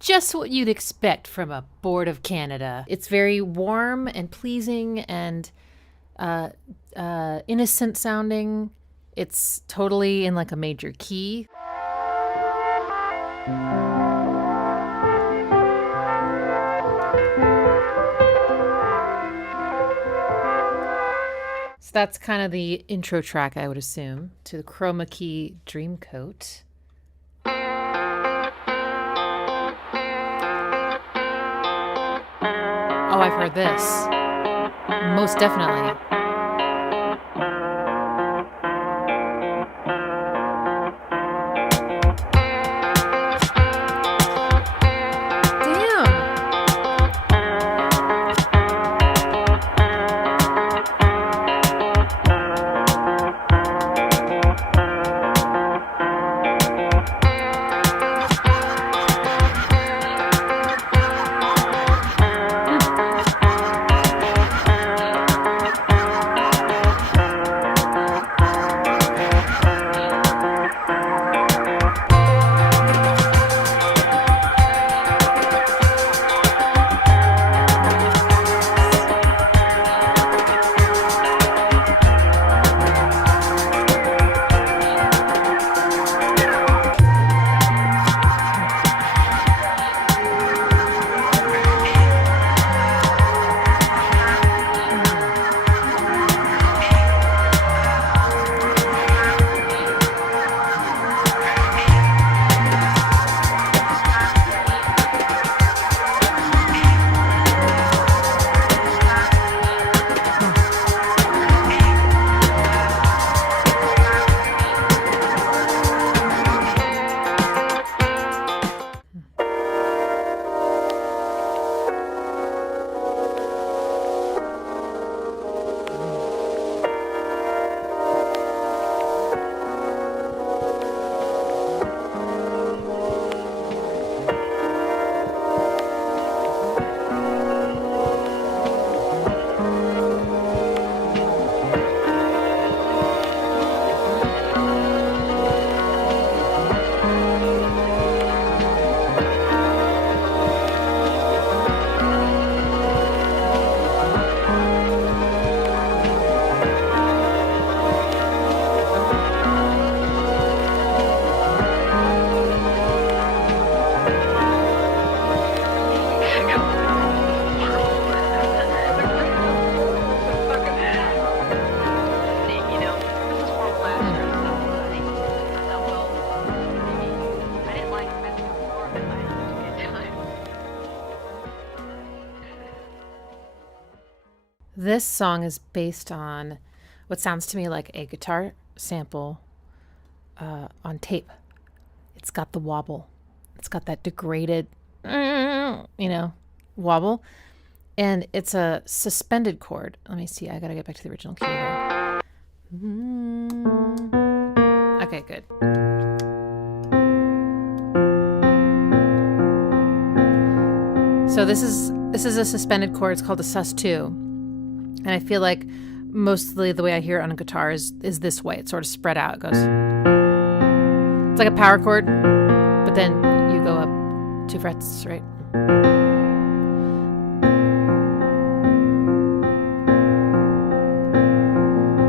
Just what you'd expect from a Board of Canada. It's very warm and pleasing and innocent sounding. It's totally in like a major key. So that's kind of the intro track, I would assume, to the Chroma Key Dreamcoat. Oh, I've heard this. Most definitely. This song is based on what sounds to me like a guitar sample on tape. It's got the wobble. It's got that degraded, wobble. And it's a suspended chord. Let me see. I got to get back to the original key here. Okay, good. So this is a suspended chord. It's called a sus2. And I feel like mostly the way I hear it on a guitar is this way. It's sort of spread out. It goes. It's like a power chord, but then you go up 2 frets, right?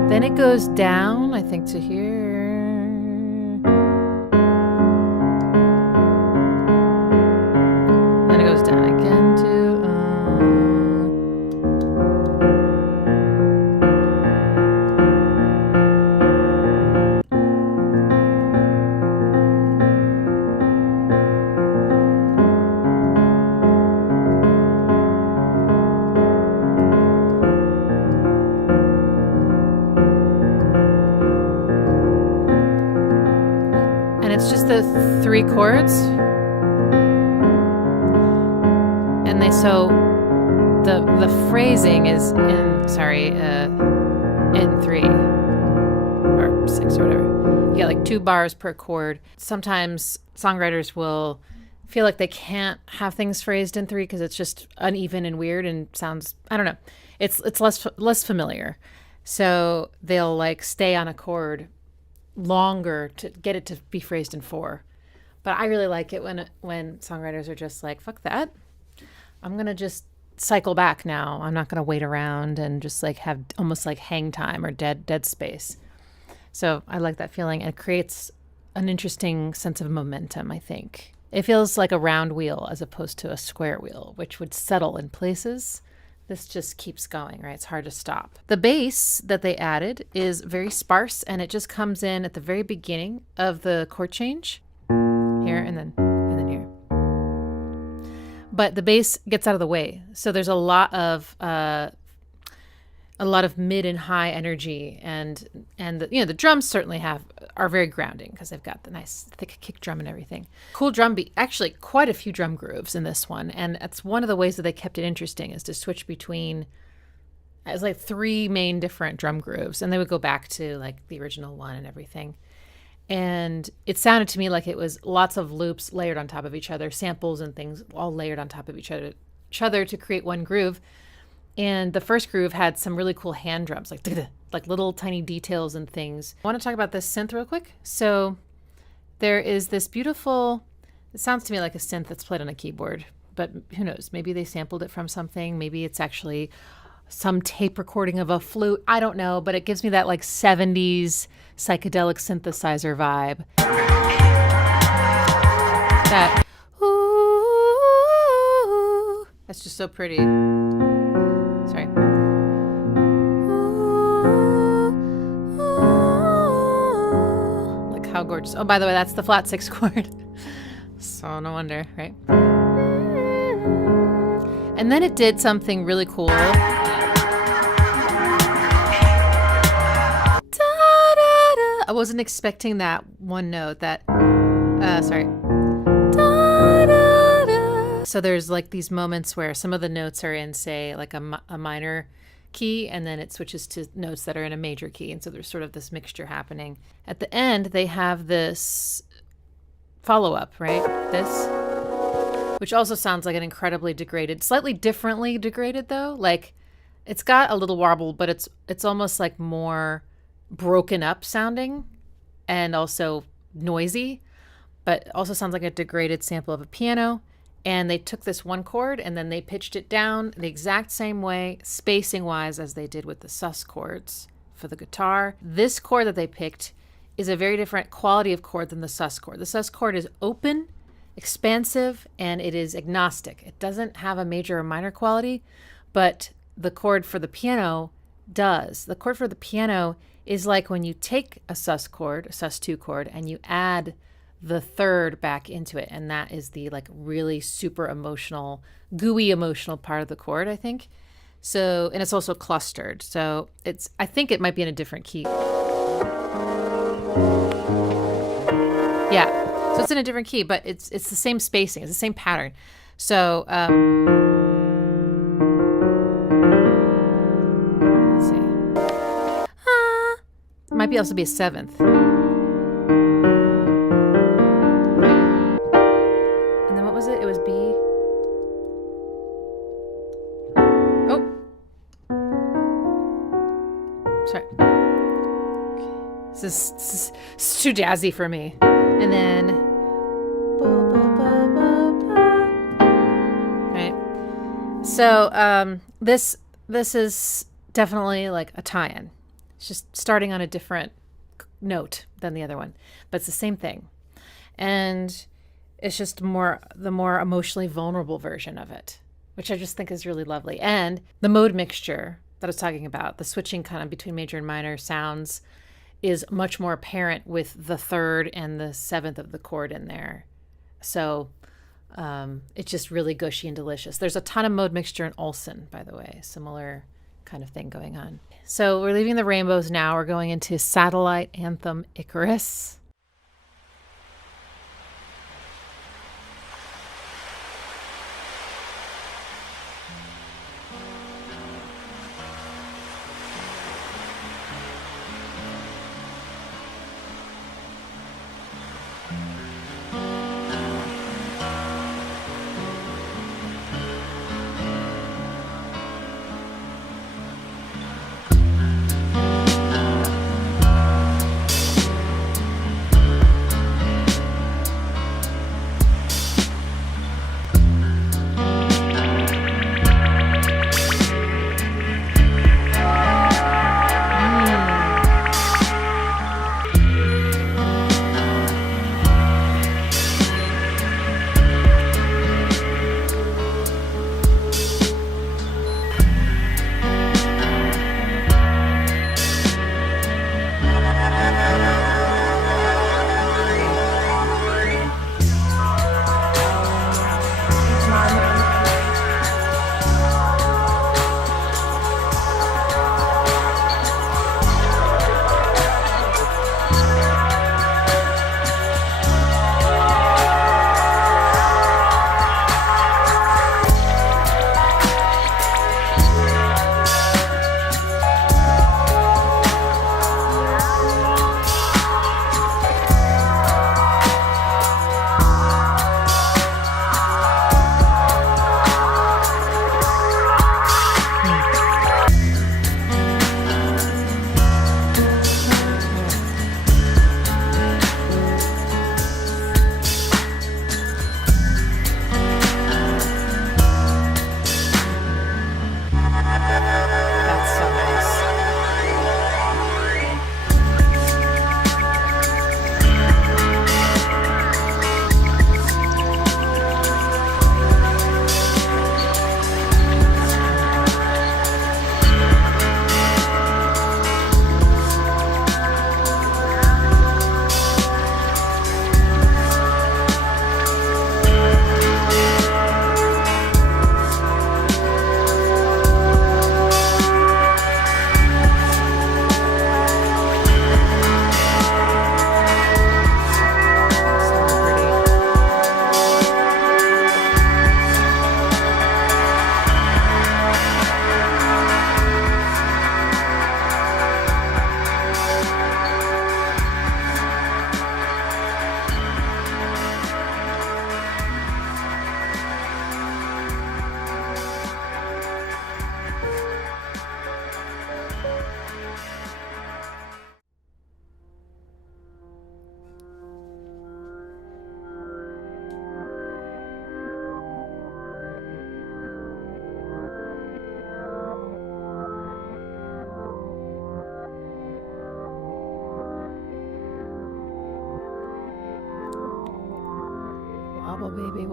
Then it goes down, I think, to here. Then it goes down again to. It's just the 3 chords, and the phrasing is in 3 or 6 or whatever. You get like 2 bars per chord. Sometimes songwriters will feel like they can't have things phrased in 3 because it's just uneven and weird and sounds, I don't know, it's less familiar. So they'll like stay on a chord longer to get it to be phrased in 4. But I really like it when songwriters are just like, fuck that. I'm going to just cycle back now. I'm not going to wait around and just like have almost like hang time or dead space. So I like that feeling. It creates an interesting sense of momentum, I think. It feels like a round wheel as opposed to a square wheel, which would settle in places. This just keeps going, right? It's hard to stop. The bass that they added is very sparse, and it just comes in at the very beginning of the chord change. Here and then here. But the bass gets out of the way. So there's a lot of mid and high energy, and the drums certainly are very grounding because they've got the nice thick kick drum and everything. Cool drum beat, actually quite a few drum grooves in this one, and that's one of the ways that they kept it interesting is to switch between. It was like 3 main different drum grooves, and they would go back to like the original one and everything. And it sounded to me like it was lots of loops layered on top of each other, samples and things all layered on top of each other to create one groove. And the first groove had some really cool hand drums, like little tiny details and things. I want to talk about this synth real quick. So there is this beautiful, it sounds to me like a synth that's played on a keyboard, but who knows? Maybe they sampled it from something. Maybe it's actually some tape recording of a flute. I don't know, but it gives me that like 70s psychedelic synthesizer vibe. That, ooh, that's just so pretty. Sorry. Like how gorgeous. Oh, by the way, that's the flat 6 chord. So no wonder, right? And then it did something really cool. I wasn't expecting that one note So there's like these moments where some of the notes are in, say, like a minor key, and then it switches to notes that are in a major key. And so there's sort of this mixture happening. At the end, they have this follow-up, right? This, which also sounds like an incredibly degraded, slightly differently degraded though. Like it's got a little warble, but it's almost like more broken up sounding and also noisy, but also sounds like a degraded sample of a piano. And they took this one chord and then they pitched it down the exact same way, spacing wise, as they did with the sus chords for the guitar. This chord that they picked is a very different quality of chord than the sus chord. The sus chord is open, expansive, and it is agnostic. It doesn't have a major or minor quality, but the chord for the piano does. The chord for the piano is like when you take a sus chord, a sus2 chord, and you add the third back into it. And that is the like really super emotional, gooey emotional part of the chord, I think. So, and it's also clustered. So I think it might be in a different key. Yeah. So it's in a different key, but it's the same spacing. It's the same pattern. So, let's see. It might be also be a 7th. And then what was it? It was B. Oh. Sorry. This is too jazzy for me. And then, right. So this is definitely like a tie-in. It's just starting on a different note than the other one, but it's the same thing. And it's just the more emotionally vulnerable version of it, which I just think is really lovely. And the mode mixture that I was talking about, the switching kind of between major and minor sounds, is much more apparent with the 3rd and the 7th of the chord in there. So it's just really gushy and delicious. There's a ton of mode mixture in Olsen, by the way, similar kind of thing going on. So we're leaving the rainbows now. We're going into Satellite Anthem Icarus.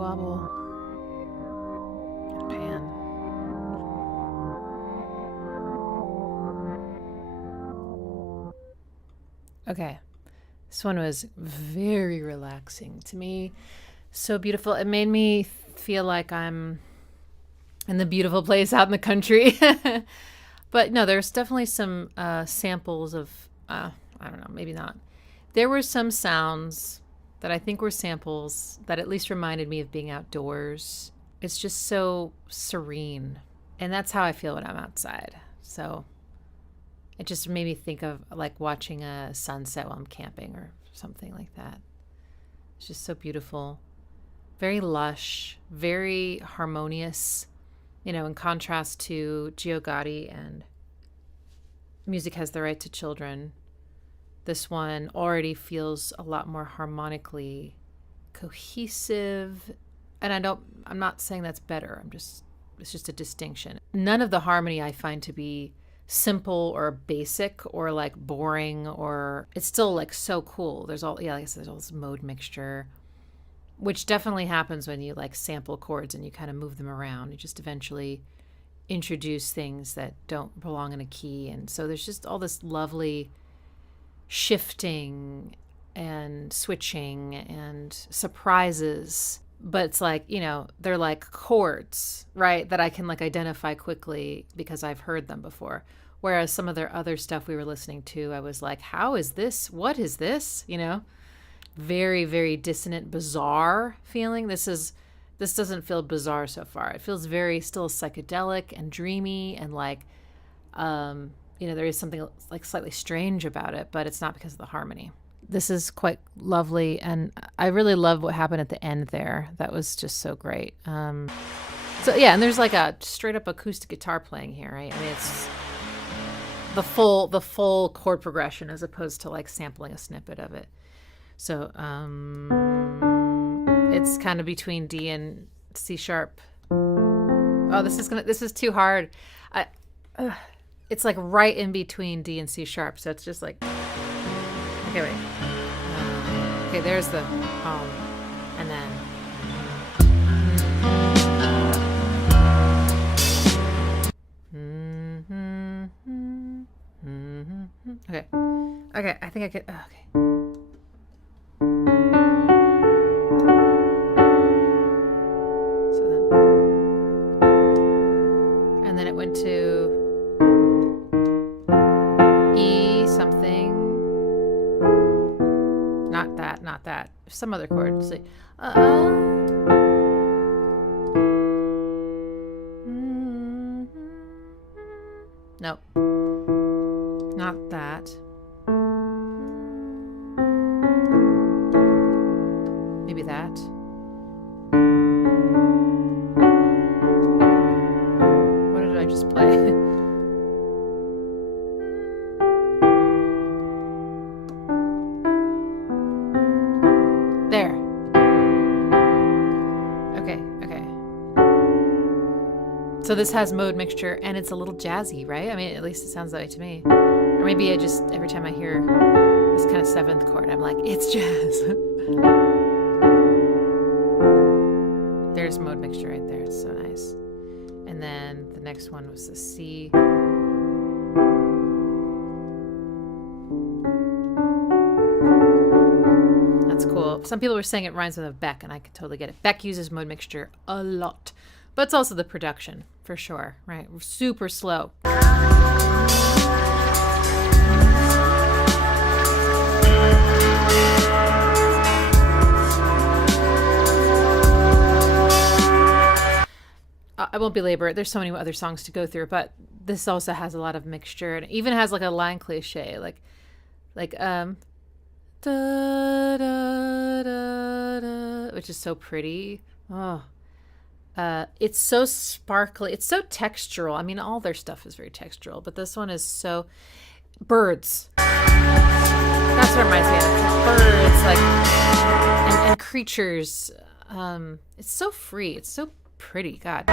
wobble. Pan. Okay. This one was very relaxing to me. So beautiful. It made me feel like I'm in the beautiful place out in the country. But no, there's definitely some samples of, I don't know, maybe not. There were some sounds that I think were samples that at least reminded me of being outdoors. It's just so serene. And that's how I feel when I'm outside. So it just made me think of like watching a sunset while I'm camping or something like that. It's just so beautiful. Very lush, very harmonious, you know, in contrast to Gio Gotti and Music Has the Right to Children. This one already feels a lot more harmonically cohesive. And I'm not saying that's better. It's just a distinction. None of the harmony I find to be simple or basic or like boring, or it's still like so cool. There's all, like I said, there's all this mode mixture, which definitely happens when you like sample chords and you kind of move them around. You just eventually introduce things that don't belong in a key. And so there's just all this lovely shifting and switching and surprises. But it's like, you know, they're like chords, right? That I can like identify quickly because I've heard them before. Whereas some of their other stuff we were listening to, I was like, how is this? What is this? You know, very, very dissonant, bizarre feeling. This doesn't feel bizarre so far. It feels very still psychedelic and dreamy and like, you know, there is something like slightly strange about it, but it's not because of the harmony. This is quite lovely, and I really love what happened at the end there. That was just so great. So yeah, and there's like a straight up acoustic guitar playing here, right? I mean, it's the full chord progression as opposed to like sampling a snippet of it. So it's kind of between D and C sharp. Oh, this is too hard. It's like right in between D and C sharp, so it's just like. Okay, wait. Okay, there's the home, and then. Okay, I think I could. Okay. So then, and then it went to E something. Not that. Some other chord. See. Nope. Not that. Maybe that. What did I just play? There. Okay. So this has mode mixture and it's a little jazzy, right? I mean, at least it sounds that way to me. Or maybe I just, every time I hear this kind of seventh chord, I'm like, it's jazz. There's mode mixture right there. It's so nice. And then the next one was the C. That's cool. Some people were saying it rhymes with a Beck, and I could totally get it. Beck uses mode mixture a lot. But it's also the production, for sure, right? Super slow. I won't belabor it. There's so many other songs to go through, but this also has a lot of mixture, and it even has like a line cliche, like da, da, da, da, which is so pretty. Oh. It's so sparkly. It's so textural. I mean, all their stuff is very textural, but this one is so birds. That's what it reminds me of. Birds, like, and creatures. It's so free. It's so pretty. God.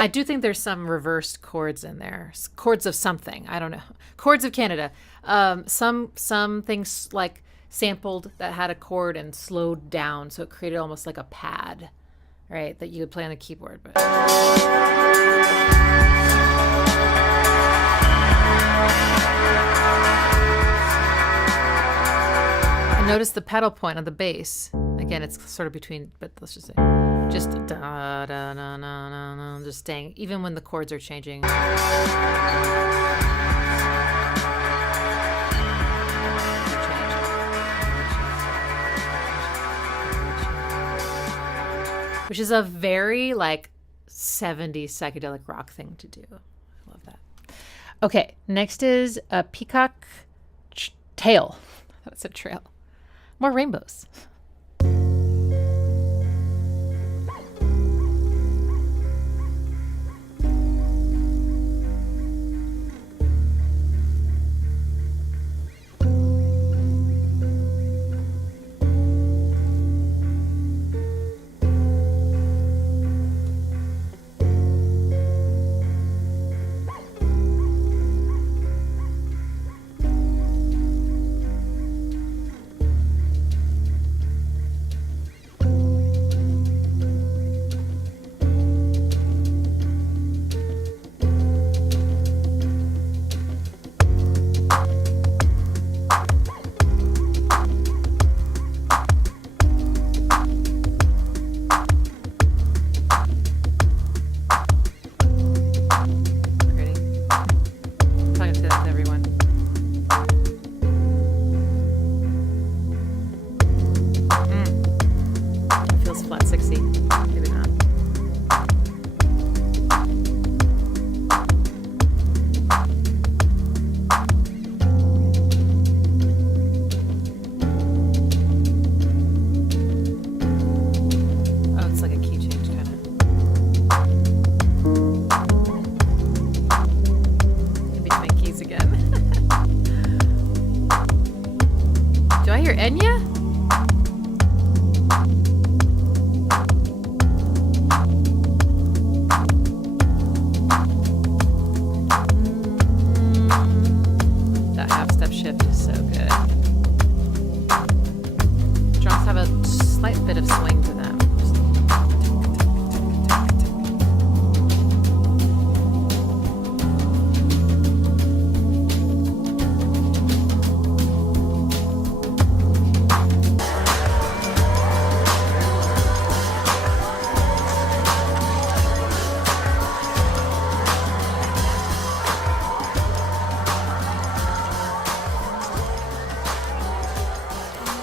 I do think there's some reversed chords in there. Chords of something. I don't know. Chords of Canada. Some things like sampled that had a chord and slowed down, so it created almost like a pad, right, that you would play on the keyboard. But and notice the pedal point on the bass. Again, it's sort of between, but let's just say, just da da na na na na, just staying, even when the chords are changing. Which is a very like 70s psychedelic rock thing to do. I love that. Okay, next is a peacock tail. That's a trail. More rainbows.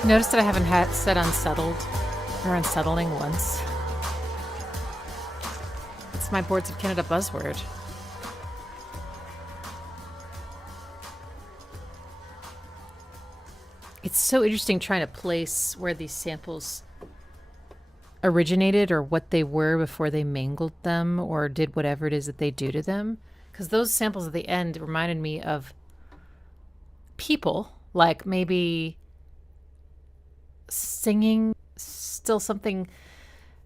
Notice that I haven't said unsettled or unsettling once. It's my Boards of Canada buzzword. It's so interesting trying to place where these samples originated or what they were before they mangled them or did whatever it is that they do to them. Because those samples at the end reminded me of people, like maybe singing, still something,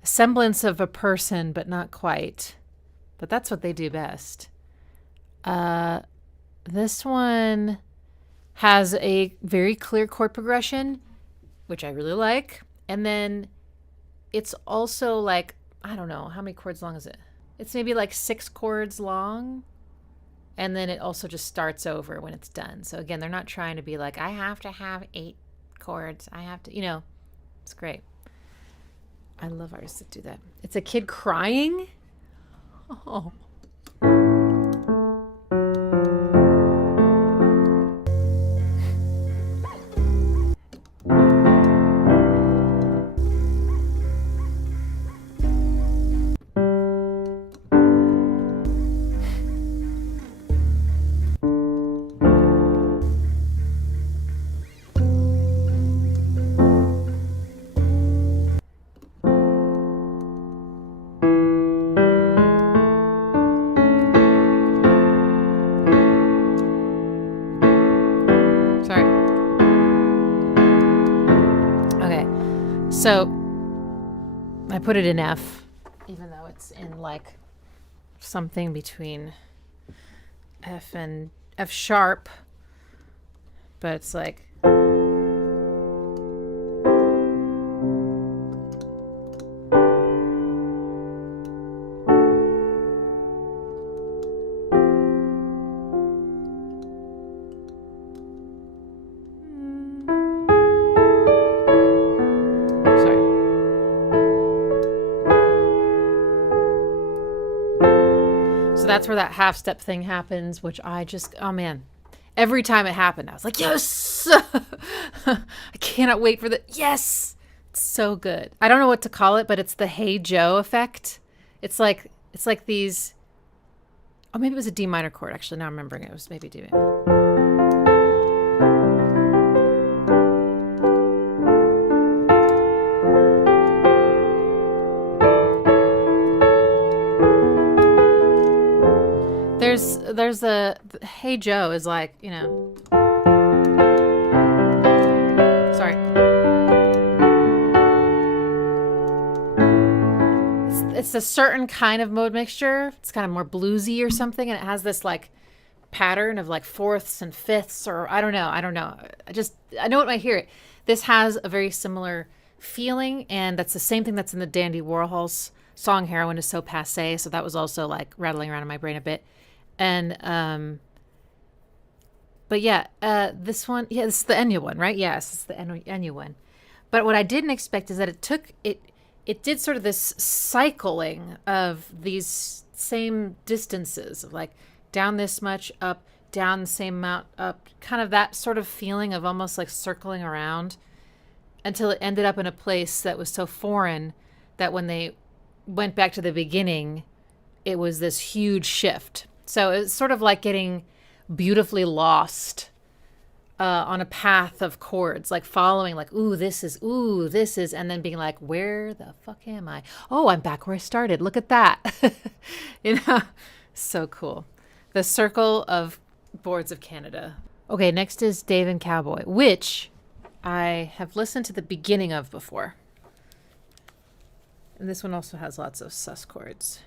semblance of a person, but not quite. But that's what they do best. This one has a very clear chord progression, which I really like. And then it's also like, I don't know, how many chords long is it? It's maybe like 6 chords long. And then it also just starts over when it's done. So again, they're not trying to be like, I have to have 8 chords. I have to, it's great. I love artists that do that. It's a kid crying. Oh. So I put it in F, even though it's in like something between F and F sharp, but it's like, that's where that half step thing happens, which I just, oh man, every time it happened, I was like, yes, I cannot wait for the, yes, it's so good. I don't know what to call it, but it's the Hey Joe effect. It's like these, oh, maybe it was a D minor chord. Actually, now I'm remembering it was maybe D minor. There's a Hey Joe is like, you know, sorry. It's a certain kind of mode mixture. It's kind of more bluesy or something. And it has this like pattern of like fourths and fifths, or I don't know. I know it when I hear it. This has a very similar feeling. And that's the same thing that's in the Dandy Warhol's song Heroin is So Passé. So that was also like rattling around in my brain a bit. And, but yeah, this one, yeah, this is the Enya one, right? Yes, it's the Enya one. But what I didn't expect is that it did sort of this cycling of these same distances of like down this much, up, down the same amount, up, kind of that sort of feeling of almost like circling around until it ended up in a place that was so foreign that when they went back to the beginning, it was this huge shift. So it's sort of like getting beautifully lost on a path of chords, like following, like, ooh, this is, and then being like, where the fuck am I? Oh, I'm back where I started. Look at that. You know, so cool. The Circle of Boards of Canada. Okay, next is Dave and Cowboy, which I have listened to the beginning of before. And this one also has lots of sus chords.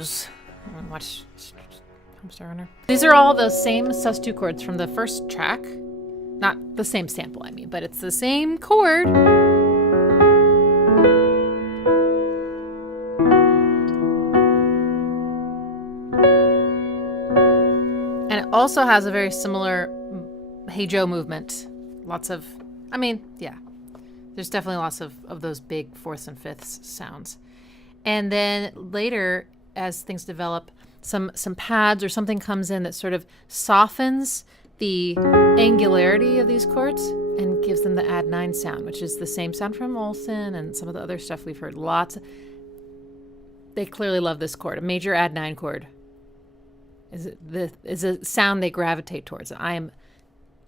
goes. Watch Homestar Runner. These are all the same sus2 chords from the first track. Not the same sample, I mean, but it's the same chord. And it also has a very similar Hey Joe movement. Lots of, I mean, yeah. There's definitely lots of those big fourths and fifths sounds. And then later, as things develop, some pads or something comes in that sort of softens the angularity of these chords and gives them the add 9 sound, which is the same sound from Olsen and some of the other stuff we've heard. They clearly love this chord. A major add 9 chord is a sound they gravitate towards. And I am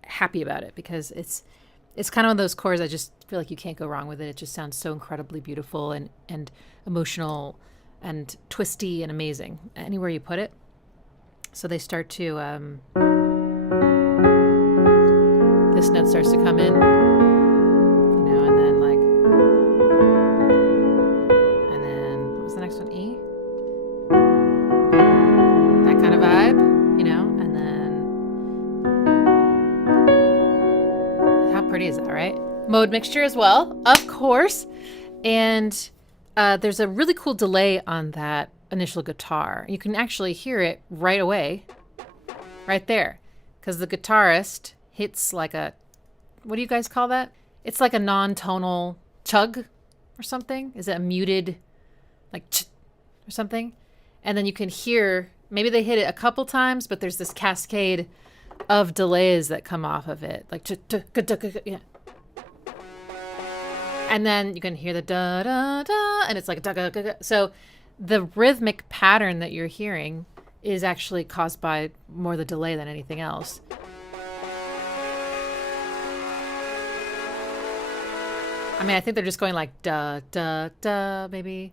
happy about it because it's kind of one of those chords I just feel like you can't go wrong with it. It just sounds so incredibly beautiful and emotional and twisty and amazing anywhere you put it. So they start to, this note starts to come in, and then what was the next one? E? That kind of vibe, and then how pretty is that, right? Mode mixture as well, of course. And there's a really cool delay on that initial guitar. You can actually hear it right away, right there, because the guitarist hits like a, what do you guys call that? It's like a non-tonal chug or something. Is it a muted, like ch or something? And then you can hear, maybe they hit it a couple times, but there's this cascade of delays that come off of it, like yeah. And then you can hear the da da da, and it's like da da da. So the rhythmic pattern that you're hearing is actually caused by more the delay than anything else. I mean, I think they're just going like da da da, maybe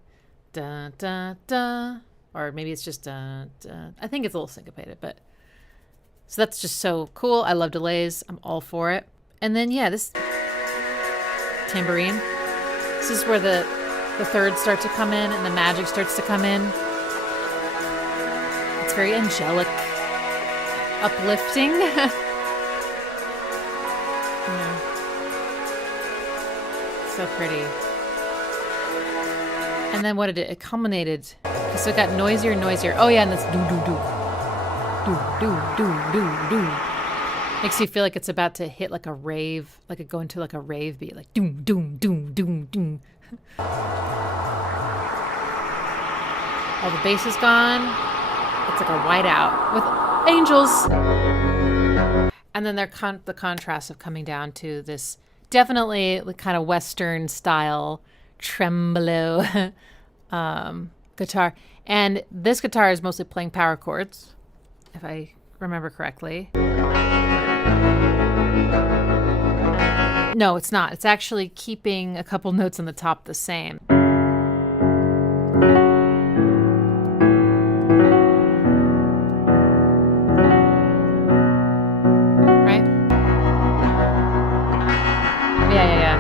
da da da, or maybe it's just da da. I think it's a little syncopated, but so that's just so cool. I love delays. I'm all for it. And then yeah, this tambourine. This is where the thirds start to come in and the magic starts to come in. It's very angelic, uplifting. Yeah. So pretty. And then what did it culminated? So it got noisier and noisier. Oh yeah, and this do do do do do do do do. Makes you feel like it's about to hit like a rave, like it go into like a rave beat, like doom, doom, doom, doom, doom. All the bass is gone. It's like a whiteout with angels. And then the contrast of coming down to this definitely kind of Western style tremolo guitar. And this guitar is mostly playing power chords, if I remember correctly. No, it's not. It's actually keeping a couple notes on the top the same. Right? Yeah.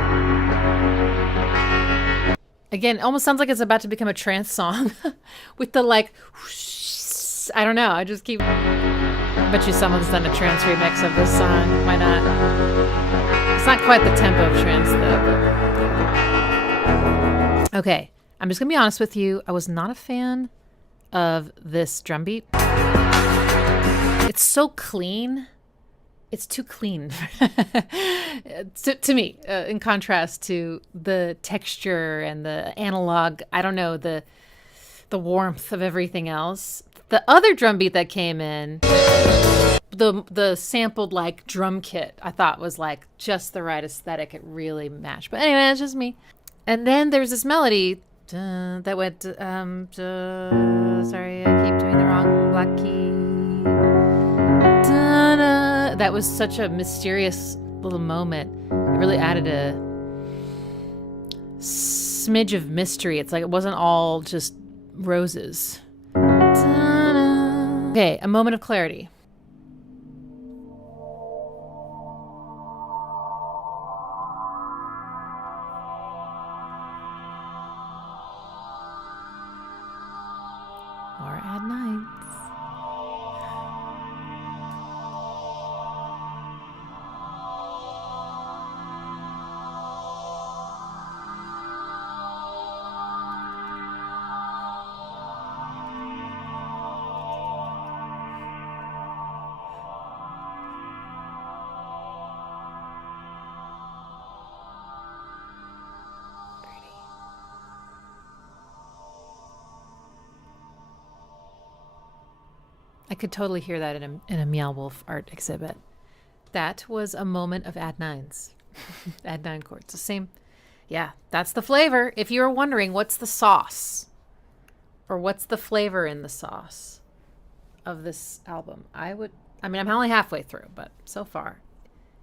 Again, it almost sounds like it's about to become a trance song with the like, whoosh, I don't know. I just keep... I bet you someone's done a trance remix of this song. Why not? It's not quite the tempo of trance, though. But... Okay, I'm just going to be honest with you. I was not a fan of this drum beat. It's so clean. It's too clean to me, in contrast to the texture and the analog, I don't know, the warmth of everything else. The other drum beat that came in, the sampled like drum kit, I thought was like just the right aesthetic. It really matched. But anyway, it's just me. And then there's this melody that went, sorry, I keep doing the wrong black key. That was such a mysterious little moment. It really added a smidge of mystery. It's like it wasn't all just roses. Okay, a moment of clarity. All I could totally hear that in a Meow Wolf art exhibit. That was a moment of add nines. Add nine chords. The same. Yeah, that's the flavor. If you were wondering what's the sauce or what's the flavor in the sauce of this album, I'm only halfway through, but so far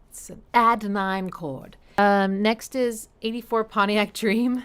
it's an add nine chord. Next is 84 Pontiac Dream.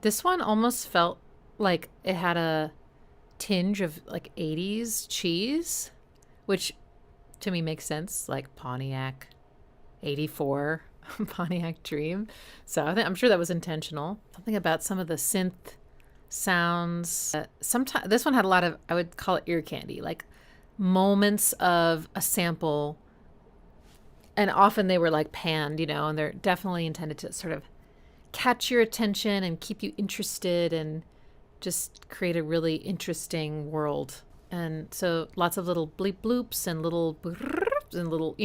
This one almost felt like it had a tinge of like 80s cheese, which to me makes sense, like Pontiac 84 Pontiac Dream. So I'm sure that was intentional. Something about some of the synth sounds. Sometimes this one had a lot of, I would call it ear candy, like moments of a sample, and often they were like panned, and they're definitely intended to sort of catch your attention and keep you interested and just create a really interesting world. And so lots of little bleep bloops and little and little,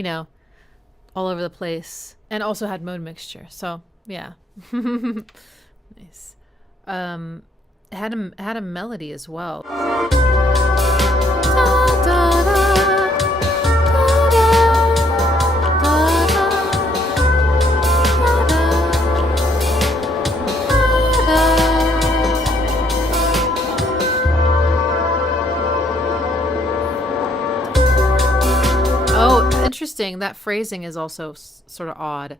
all over the place, and also had mode mixture. So yeah. Nice. It had a melody as well. Interesting. That phrasing is also sort of odd.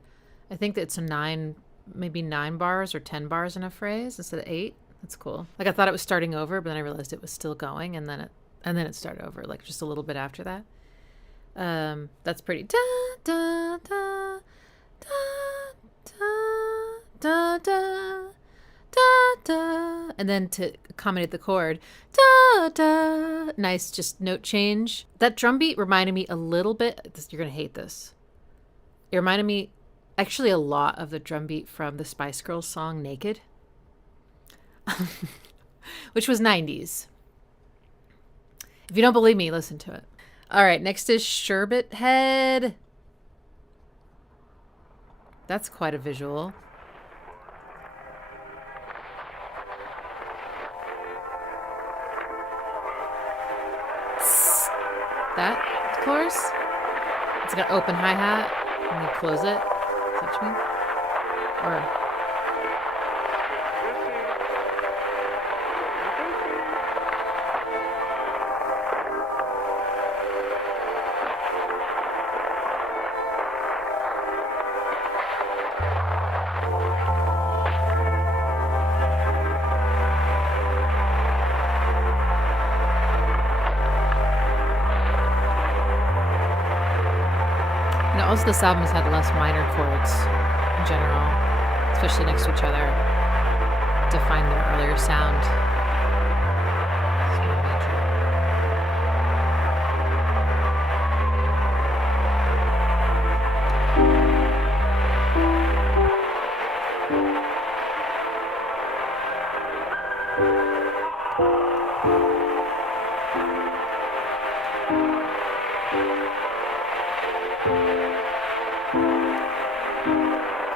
I think that it's maybe 9 bars or 10 bars in a phrase instead of 8. That's cool. Like I thought it was starting over, but then I realized it was still going, and then it started over, like just a little bit after that. That's pretty. Da da da da da da da da da, and then to accommodate the chord, da da. Nice, just note change. That drum beat reminded me a little bit. You're gonna hate this. It reminded me, actually, a lot of the drum beat from the Spice Girls song "Naked," which was 90s. If you don't believe me, listen to it. All right, next is Sherbet Head. That's quite a visual. That, of course. It's got open hi-hat. And you close it. Touch me. Or... Also this album has had less minor chords in general, especially next to each other, to find their earlier sound.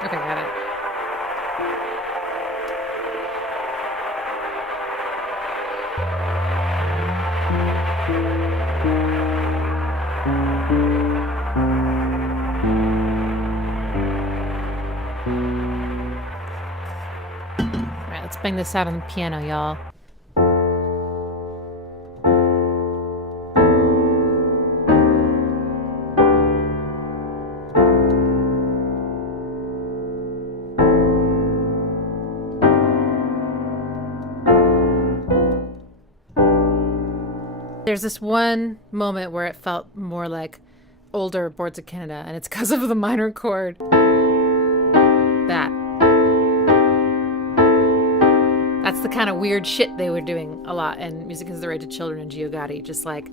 Okay, got it. All right, let's bang this out on the piano, y'all. There's this one moment where it felt more like older Boards of Canada, and it's because of the minor chord. That's the kind of weird shit they were doing a lot in Music Is the Right to Children and Gio Gotti. Just like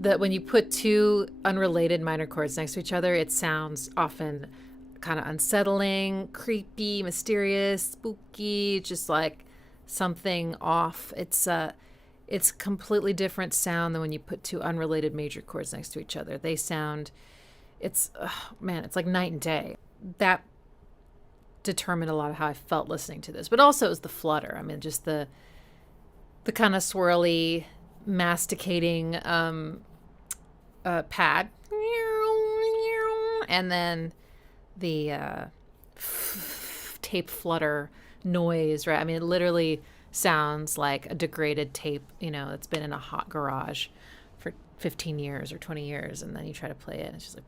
that, when you put two unrelated minor chords next to each other, it sounds often kind of unsettling, creepy, mysterious, spooky, just like something off. It's completely different sound than when you put two unrelated major chords next to each other. They sound, it's like night and day. That determined a lot of how I felt listening to this. But also it was the flutter. I mean, just the kind of swirly, masticating pad. And then the tape flutter noise, right? I mean, it literally sounds like a degraded tape, that's been in a hot garage for 15 years or 20 years, and then you try to play it and it's just like,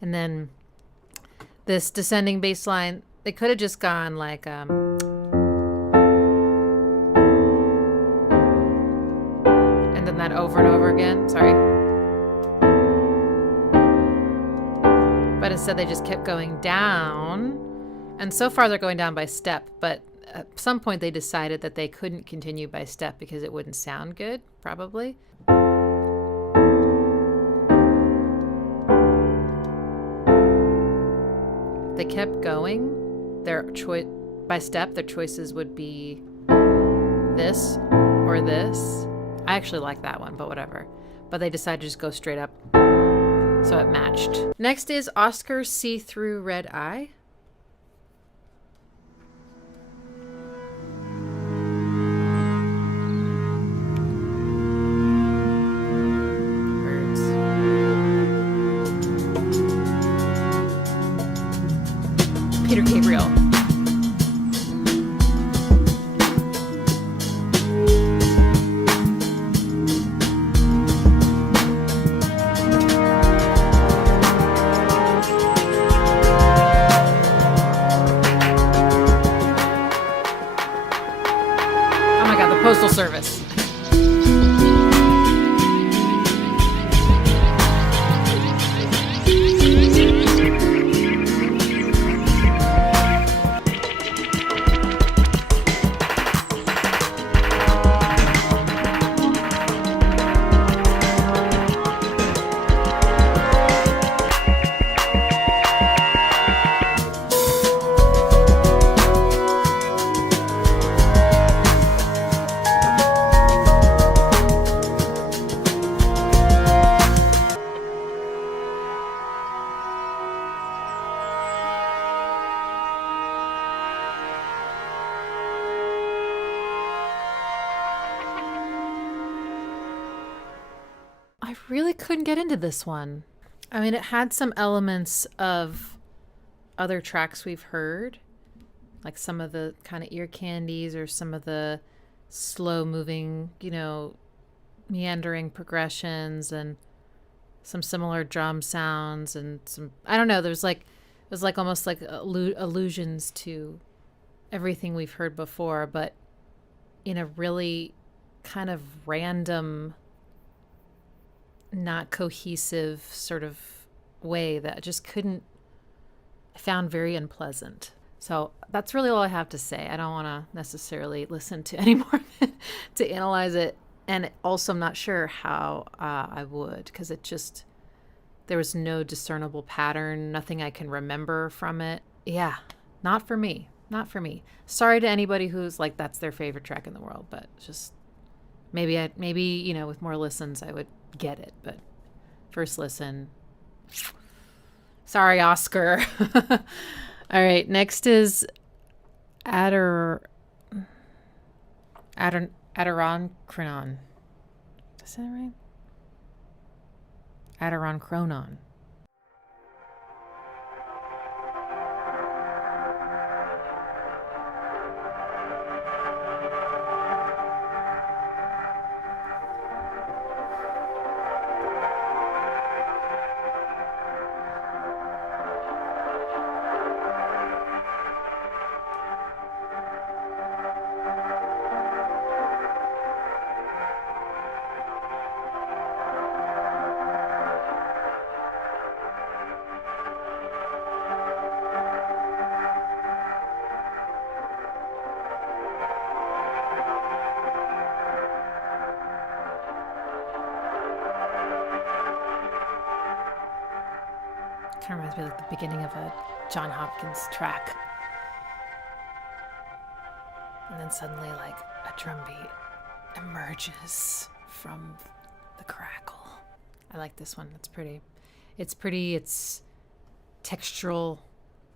and then this descending bass line, they could have just gone like and then that over and over again, sorry, but instead they just kept going down, and so far they're going down by step, but at some point they decided that they couldn't continue by step because it wouldn't sound good, probably. If they kept going, by step, their choices would be this or this. I actually like that one, but whatever. But they decided to just go straight up, so it matched. Next is Oscar See-Through Red Eye. Peter Gabriel. Oh my God, the Postal Service. I really couldn't get into this one. I mean, it had some elements of other tracks we've heard, like some of the kind of ear candies or some of the slow moving, meandering progressions and some similar drum sounds and some, I don't know, it was like almost like allusions to everything we've heard before, but in a really kind of random not cohesive sort of way that I just couldn't, I found very unpleasant. So that's really all I have to say. I don't want to necessarily listen to any more to analyze it. And also, I'm not sure how I would, because it just, there was no discernible pattern, nothing I can remember from it. Yeah, not for me. Not for me. Sorry to anybody who's like, that's their favorite track in the world, but just maybe, with more listens, I would get it. But first listen, sorry, Oscar. All right, next is Adirondack. Is that right? Adirondack. Kind of reminds me of like the beginning of a John Hopkins track. And then suddenly like a drum beat emerges from the crackle. I like this one. It's pretty. It's textural.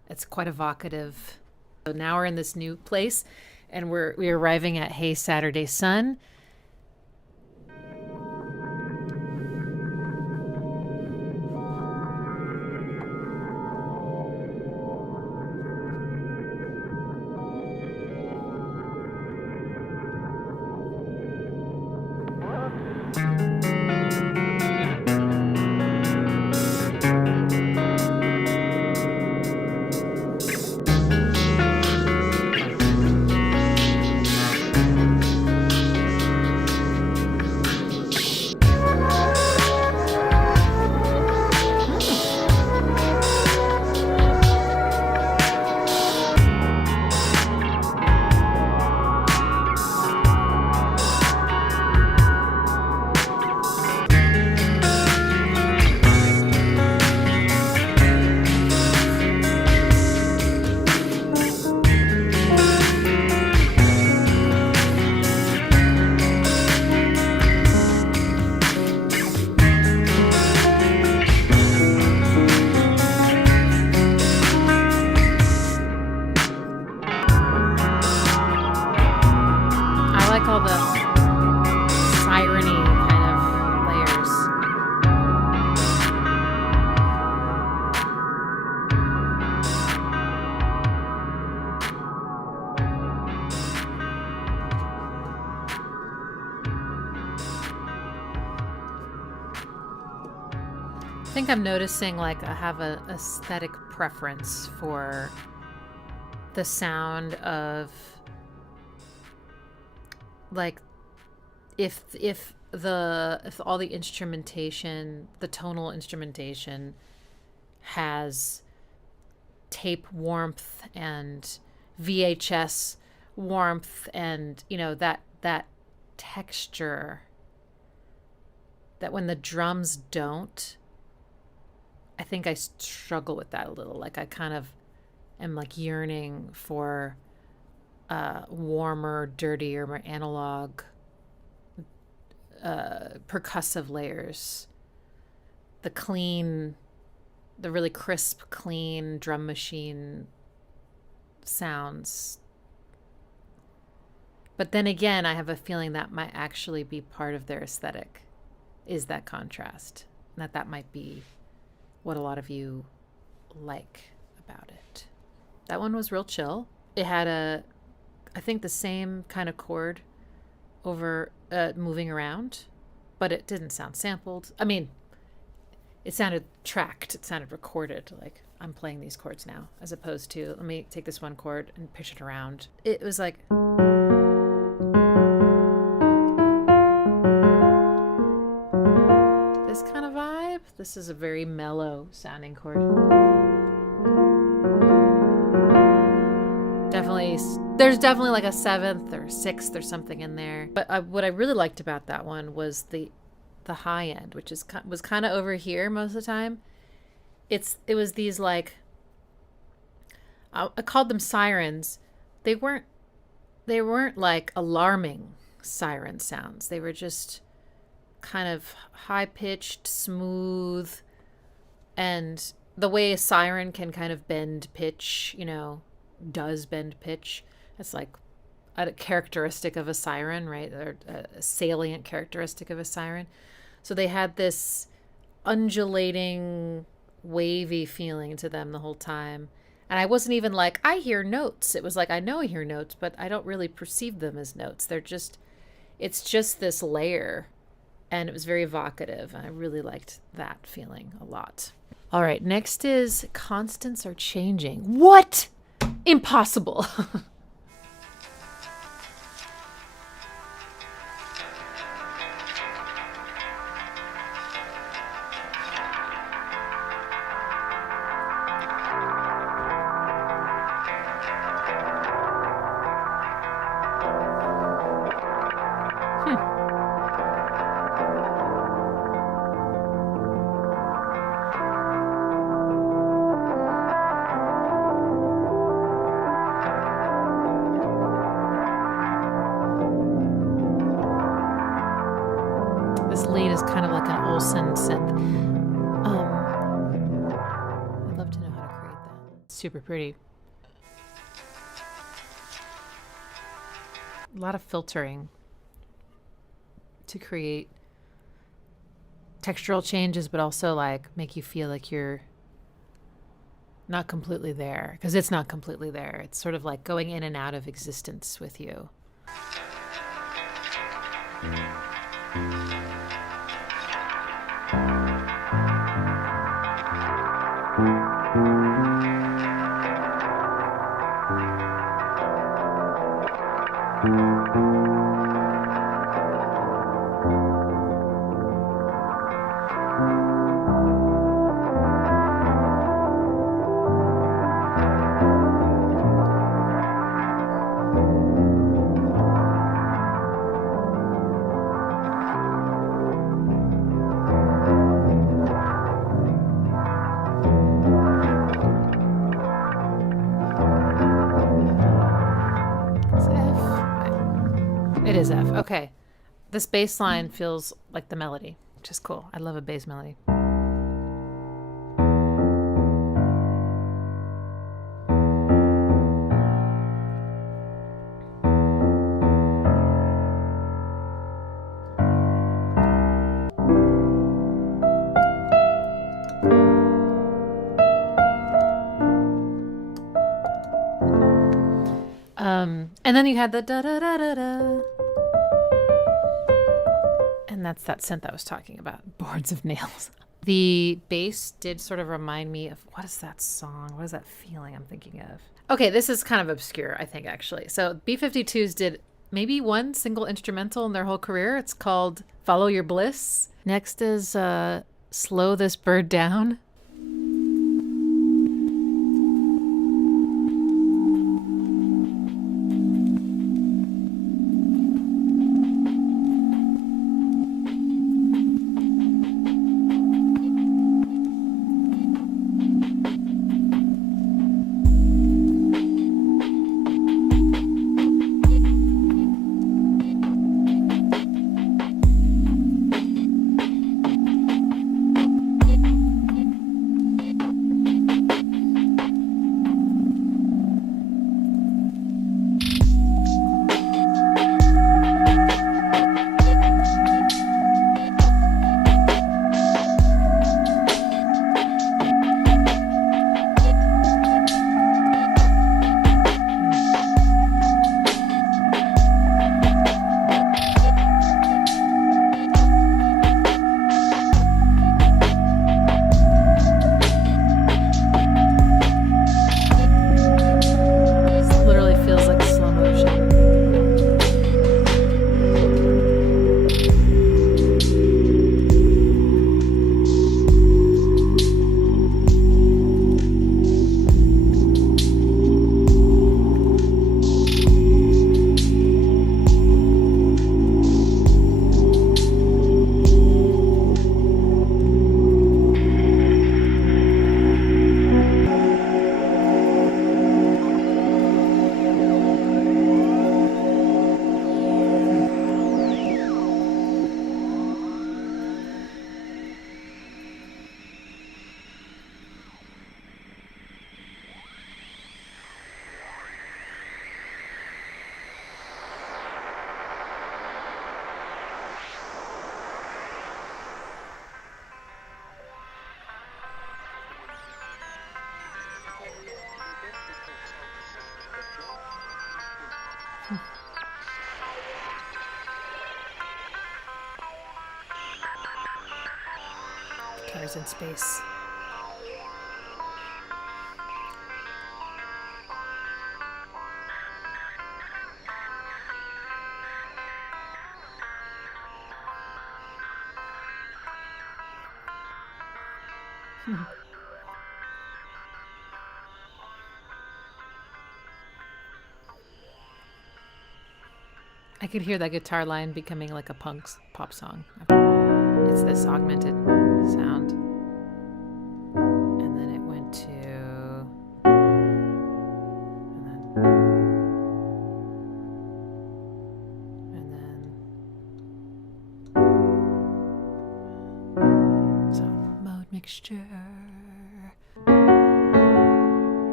It's quite evocative. So now we're in this new place and we're arriving at Hey Saturday Sun. All the siren-y kind of layers. I think I'm noticing like I have an aesthetic preference for the sound of like if all the instrumentation, the tonal instrumentation has tape warmth and VHS warmth and that texture that when the drums don't, I think I struggle with that a little. Like I kind of am like yearning for warmer, dirtier, more analog, percussive layers. The really crisp, clean drum machine sounds. But then again, I have a feeling that might actually be part of their aesthetic, is that contrast. And that might be what a lot of you like about it. That one was real chill. It had I think the same kind of chord over moving around, but it didn't sound sampled. I mean, it sounded tracked. It sounded recorded. Like I'm playing these chords now, as opposed to let me take this one chord and pitch it around. It was like this This is a very mellow sounding chord. There's definitely like a 7th or 6th or something in there. But what I really liked about that one was the high end, which was kind of over here most of the time. It was these like, I called them sirens. They weren't like alarming siren sounds. They were just kind of high pitched, smooth, and the way a siren can kind of bend pitch, does bend pitch. It's like a characteristic of a siren, right? Or a salient characteristic of a siren. So they had this undulating, wavy feeling to them the whole time. And I wasn't even like, I hear notes. It was like, I know I hear notes, but I don't really perceive them as notes. It's just this layer. And it was very evocative. And I really liked that feeling a lot. All right, next is constants are changing. What? Impossible. This lead is kind of like an Olsen synth. I'd love to know how to create that. It's super pretty. A lot of filtering to create textural changes, but also like make you feel like you're not completely there, because it's not completely there. It's sort of like going in and out of existence with you. It is F. Okay. This bass line feels like the melody, which is cool. I love a bass melody. And then you had the da da da da da. And that's that synth I was talking about, Boards of Nails. The bass did sort of remind me of, what is that song? What is that feeling I'm thinking of? Okay, this is kind of obscure, I think, actually. So B-52s did maybe one single instrumental in their whole career. It's called Follow Your Bliss. Next is Slow This Bird Down. Guitars in space. I could hear that guitar line becoming like a pop song. It's this augmented sound. And then it went to... And then... So, mode mixture.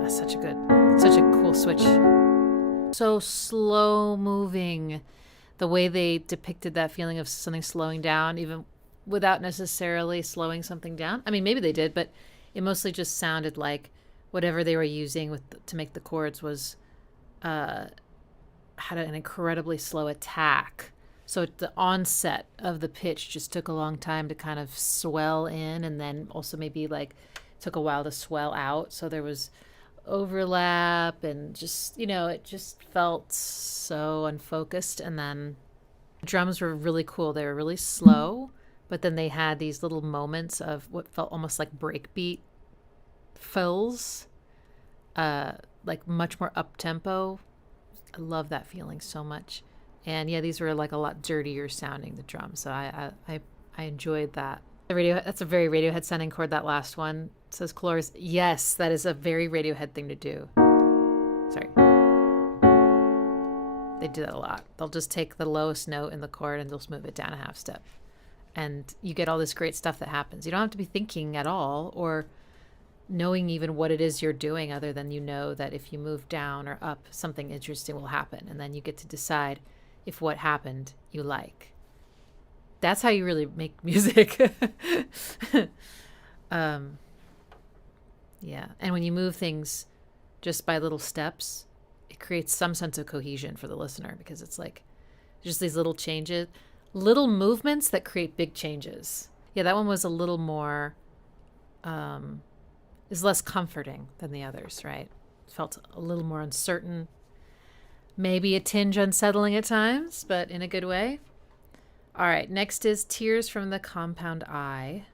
That's such a cool switch. So slow moving. The way they depicted that feeling of something slowing down, even without necessarily slowing something down. I mean, maybe they did, but it mostly just sounded like whatever they were using to make the chords was had an incredibly slow attack. So the onset of the pitch just took a long time to kind of swell in, and then also maybe like took a while to swell out. So there was overlap, and just, it just felt so unfocused. And then the drums were really cool. They were really slow, but then they had these little moments of what felt almost like breakbeat fills, like much more up tempo. I love that feeling so much. And yeah, these were like a lot dirtier sounding, the drums. So I enjoyed that. That's a very Radiohead sounding chord, that last one. Says Colores. Yes, that is a very Radiohead thing to do. Sorry. They do that a lot. They'll just take the lowest note in the chord and they'll just move it down a half step. And you get all this great stuff that happens. You don't have to be thinking at all or knowing even what it is you're doing, other than that if you move down or up, something interesting will happen. And then you get to decide if what happened you like. That's how you really make music. Yeah. And when you move things just by little steps, it creates some sense of cohesion for the listener, because it's like just these little changes, little movements that create big changes. Yeah, that one was a little more, is less comforting than the others, right? It felt a little more uncertain, maybe a tinge unsettling at times, but in a good way. All right, next is Tears from the Compound Eye.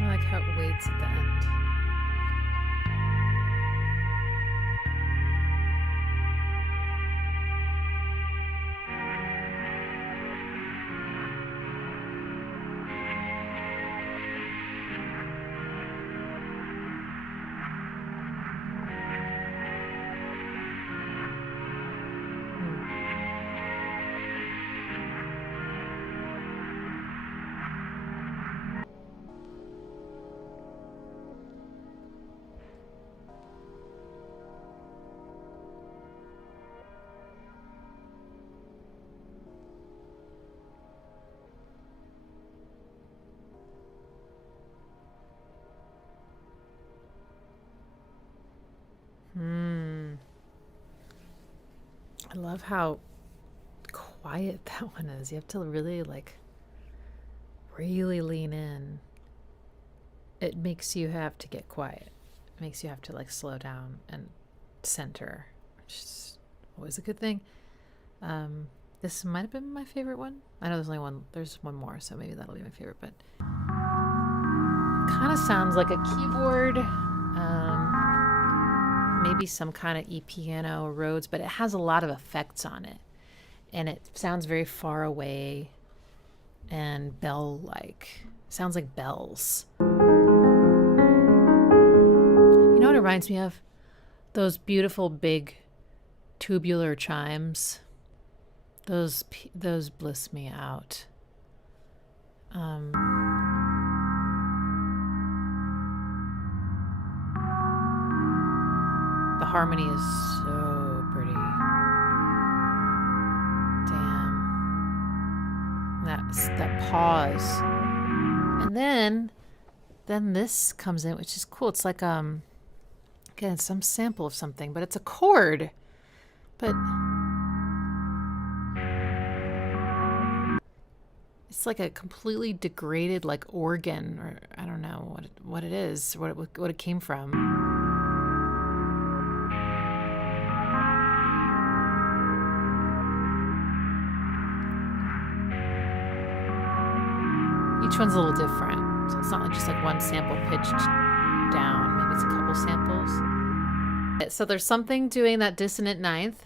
I like how it waits at the end. love how quiet that one is. You have to really really lean in. It makes you have to get quiet. It makes you have to slow down and center, which is always a good thing. This might have been my favorite one. I know there's one more, so maybe that'll be my favorite, but kind of sounds like a keyboard, maybe some kind of e-piano or Rhodes, but it has a lot of effects on it, and it sounds very far away and bell-like. Sounds like bells. You know what it reminds me of? Those beautiful big tubular chimes. Those bliss me out. The harmony is so pretty. Damn. That pause. And then this comes in, which is cool. It's like again, some sample of something, but it's a chord. But it's like a completely degraded organ, or I don't know what it is, what it came from. Each one's a little different, so it's not just one sample pitched down. Maybe it's a couple samples. So there's something doing that dissonant ninth,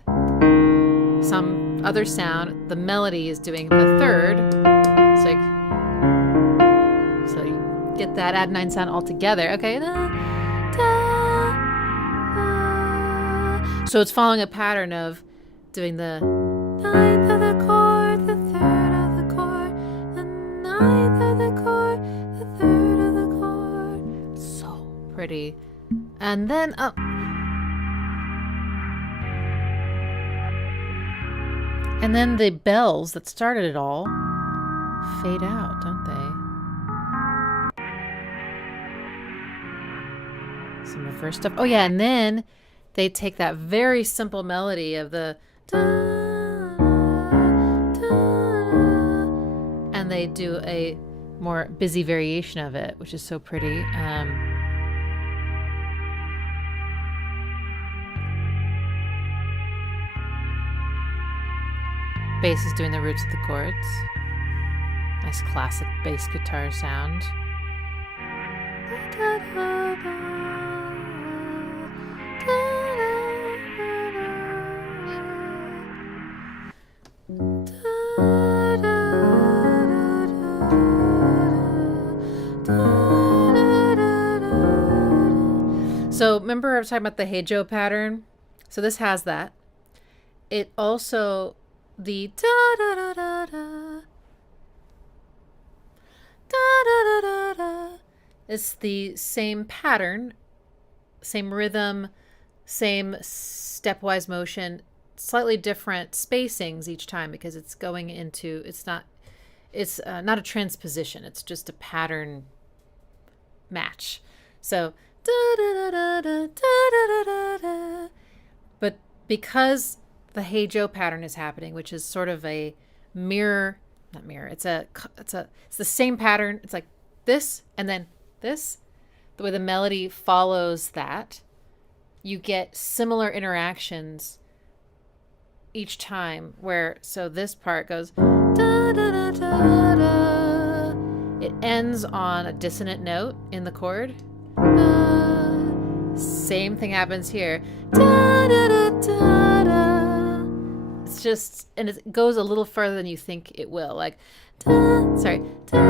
some other sound. The melody is doing the third. So you get that add 9 sound all together. Okay. So it's following a pattern of doing the ninth of the chord, the third of the chord, the ninth of the chord, the third of the chord. So pretty. And then up. And then the bells that started it all fade out, don't they? Some reverse stuff. Oh yeah, and then they take that very simple melody of the and they do a more busy variation of it, which is so pretty. Bass is doing the roots of the chords. Nice classic bass guitar sound. So remember I was talking about the Hey Joe pattern? So this has that. It also, the da da da da da da da da da, it's the same pattern, same rhythm, same stepwise motion, slightly different spacings each time because it's going into, it's not a transposition, it's just a pattern match. So da da da da da da da da. But because the Hey Joe pattern is happening, which is sort of a mirror, not mirror, it's the same pattern. It's like this and then this. The way the melody follows that, you get similar interactions each time where, so this part goes da da da da da. It ends on a dissonant note in the chord. Same thing happens here. Da da da da da. It's just, and it goes a little further than you think it will. Like, da, sorry, da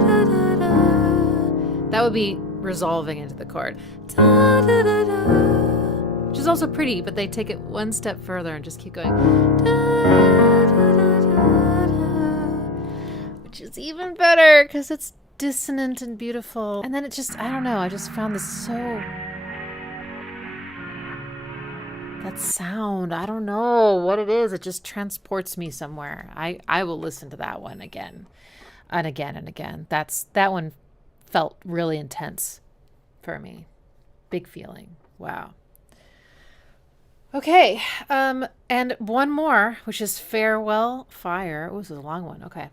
da da da. That would be resolving into the chord. Da da da da. Which is also pretty, but they take it one step further and just keep going. Da da da da da. Which is even better because it's dissonant and beautiful. And then it just, I don't know, I just found this so, that sound, I don't know what it is, it just transports me somewhere. I will listen to that one again and again and again. That one felt really intense for me. Big feeling. Wow. Okay, and one more, which is Farewell Fire. Oh, this is a long one. Okay.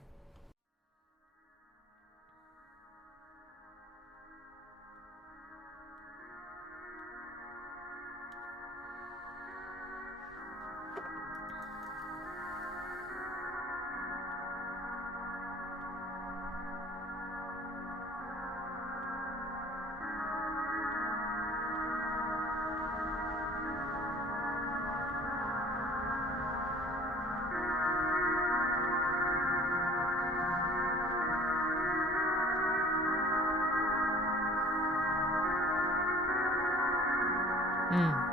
Mm.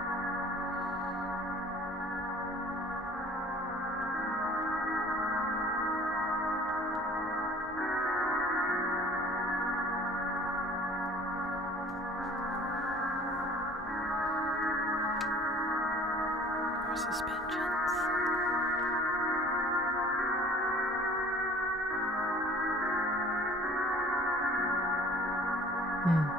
More suspensions. Mm.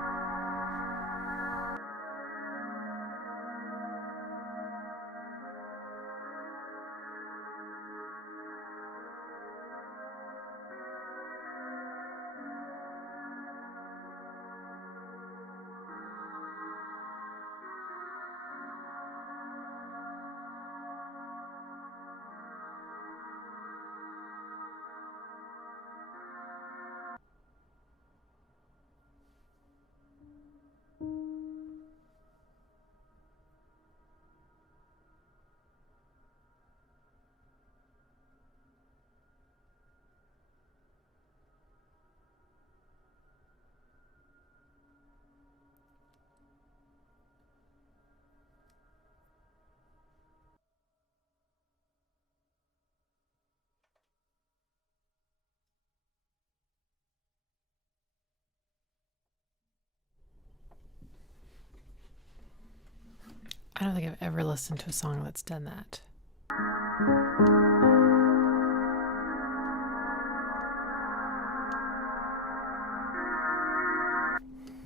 I don't think I've ever listened to a song that's done that.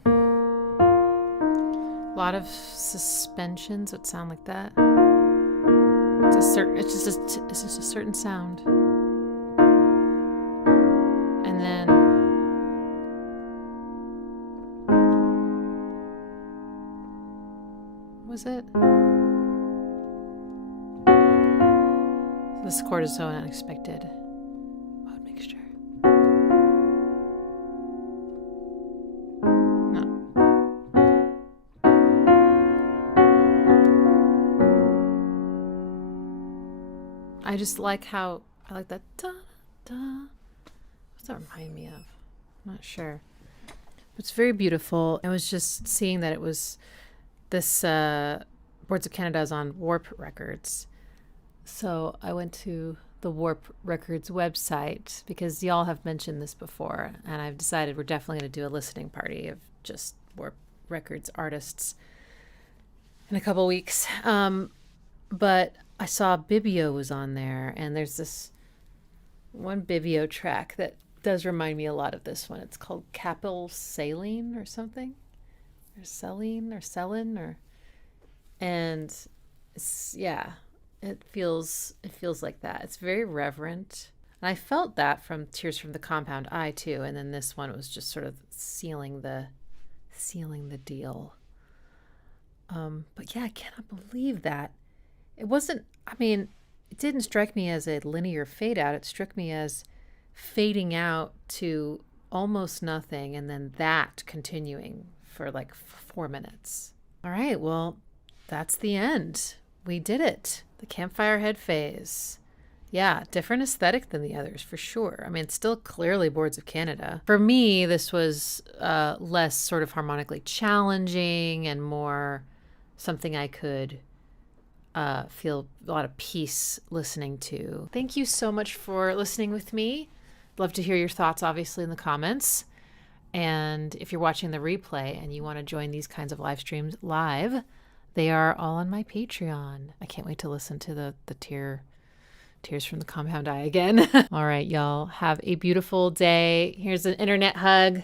A lot of suspensions would sound like that. It's just a certain sound. And then what was it? This chord is so unexpected. Mode mixture. I just like how I like that da da. What's that remind me of? I'm not sure. It's very beautiful. I was just seeing that it was this Boards of Canada is on Warp Records. So I went to the Warp Records website because y'all have mentioned this before, and I've decided we're definitely going to do a listening party of just Warp Records artists in a couple weeks. But I saw Bibio was on there, and there's this one Bibio track that does remind me a lot of this one. It's called Capel Saline or something, or Celine or Selin, or and it's, yeah, it feels like that. It's very reverent, and I felt that from Tears from the Compound Eye too. And then this one was just sort of sealing the deal. But yeah, I cannot believe that. It wasn't, I mean, it didn't strike me as a linear fade out. It struck me as fading out to almost nothing and then that continuing for like 4 minutes. All right, well, that's the end. We did it. The Campfire Headphase. Yeah, different aesthetic than the others for sure. I mean, it's still clearly Boards of Canada. For me, this was less sort of harmonically challenging and more something I could feel a lot of peace listening to. Thank you so much for listening with me. Love to hear your thoughts, obviously, in the comments. And if you're watching the replay and you want to join these kinds of live streams live, they are all on my Patreon. I can't wait to listen to the Tears from the Compound Eye again. All right, y'all. Have a beautiful day. Here's an internet hug.